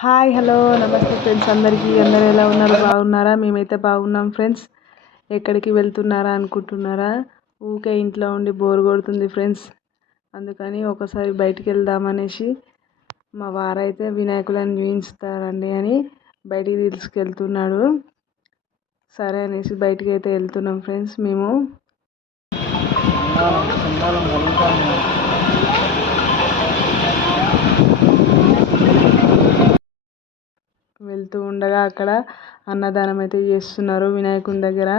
Hi hello నమస్తే friends అందరూ ఎలా ఉన్నారు బాగున్నారా? మేమైతే బాగున్నాం ఫ్రెండ్స్. ఎక్కడికి వెళ్తున్నారా అనుకుంటున్నారా? ఊకే ఇంట్లో ఉండి బోర్ కొడుతుంది ఫ్రెండ్స్. అందుకని ఒకసారి బయటికి వెళ్దామనేసి మా వారైతే వినాయకులను చూపించుతారండి అని బయటికి తీసుకెళ్తున్నాడు. సరే అనేసి బయటికి అయితే వెళ్తున్నాం ఫ్రెండ్స్. మేము వెళ్తూ ఉండగా అక్కడ అన్నదానం అయితే చేస్తున్నారు వినాయకుని దగ్గర.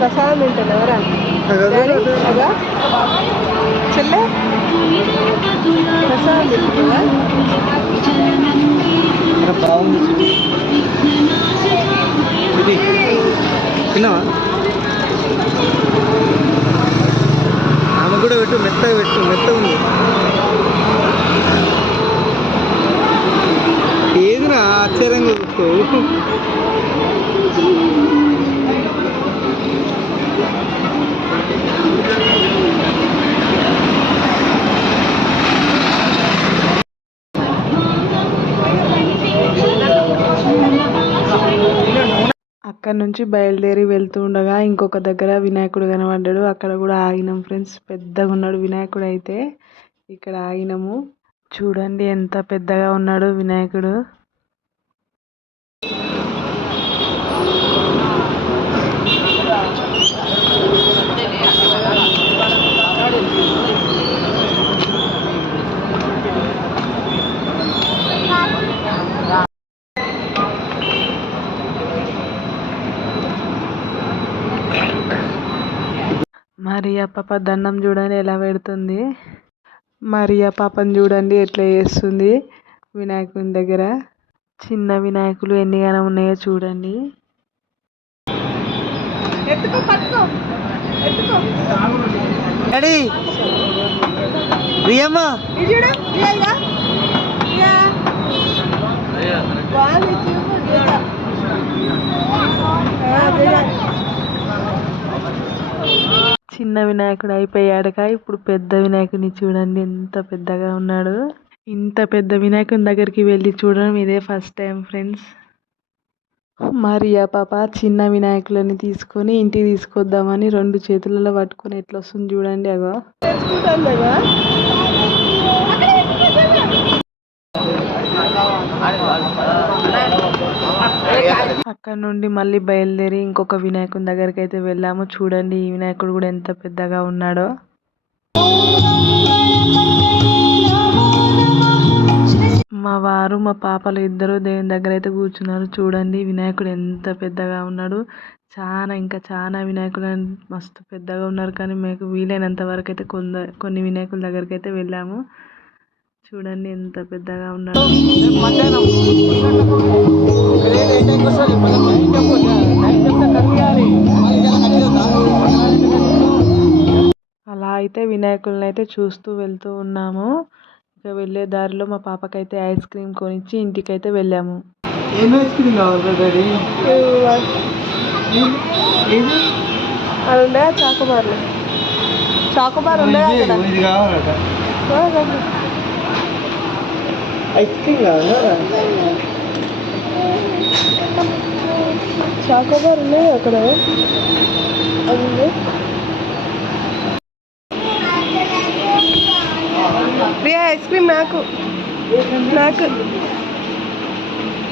ప్రసాదం తింటాను ఎవరా చెల్లె ప్రసాదం తింటున్నా తిన్నావా? ఆమె కూడా పెట్టు, మెత్తగా ఉంది. ఏదిరా ఆశ్చర్యంగా చూస్తావు? అక్కడ నుంచి బయలుదేరి వెళ్తూ ఉండగా ఇంకొక దగ్గర వినాయకుడు కనబడ్డాడు. అక్కడ కూడా ఆగినాం ఫ్రెండ్స్. పెద్దగా ఉన్నాడు వినాయకుడు అయితే. ఇక్కడ ఆగినాము. చూడండి ఎంత పెద్దగా ఉన్నాడు వినాయకుడు. మరియా పాప దండం చూడండి ఎలా పెడుతుంది. మరియా పాపని చూడండి ఎట్లా చేస్తుంది వినాయకుని దగ్గర. చిన్న వినాయకులు ఎన్నిగానో ఉన్నాయో చూడండి. చిన్న వినాయకుడు అయిపోయాడుగా. ఇప్పుడు పెద్ద వినాయకుడిని చూడండి ఎంత పెద్దగా ఉన్నాడు. ఇంత పెద్ద వినాయకుని దగ్గరికి వెళ్ళి చూడడం ఇదే ఫస్ట్ టైం ఫ్రెండ్స్. మరియా పాప చిన్న వినాయకులని తీసుకొని ఇంటికి తీసుకొద్దామని 2 చేతులలో పట్టుకొని ఎట్లా వస్తుంది చూడండి. అగో అక్కడ నుండి మళ్ళీ బయలుదేరి ఇంకొక వినాయకుని దగ్గరికి అయితే వెళ్ళాము. చూడండి ఈ వినాయకుడు కూడా ఎంత పెద్దగా ఉన్నాడో. మా వారు మా పాపలు ఇద్దరు దేవుని దగ్గర అయితే కూర్చున్నారు. చూడండి వినాయకుడు ఎంత పెద్దగా ఉన్నాడు. ఇంకా చాలా వినాయకులు మస్తు పెద్దగా ఉన్నారు. కానీ మీకు వీలైనంత వరకు అయితే కొన్ని వినాయకుల దగ్గరికి అయితే వెళ్ళాము. చూడండి ఎంత పెద్దగా ఉన్నాడు. అలా అయితే వినాయకులను అయితే చూస్తూ వెళ్తూ ఉన్నాము. ఇక వెళ్ళే దారిలో మా పాపకైతే ఐస్ క్రీమ్ కొనిచ్చి ఇంటికైతే వెళ్ళాము. అది ఉండే చాకోబార్ ఉండే చాకోబార్ ఉన్నాయి అక్కడ. అది ప్రియా ఐస్ క్రీమ్ నాకు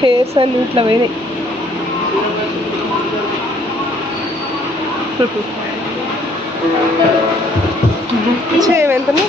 హెయిర్స్ అన్ని ఇట్లా పోయినాయి. చేయమంతనే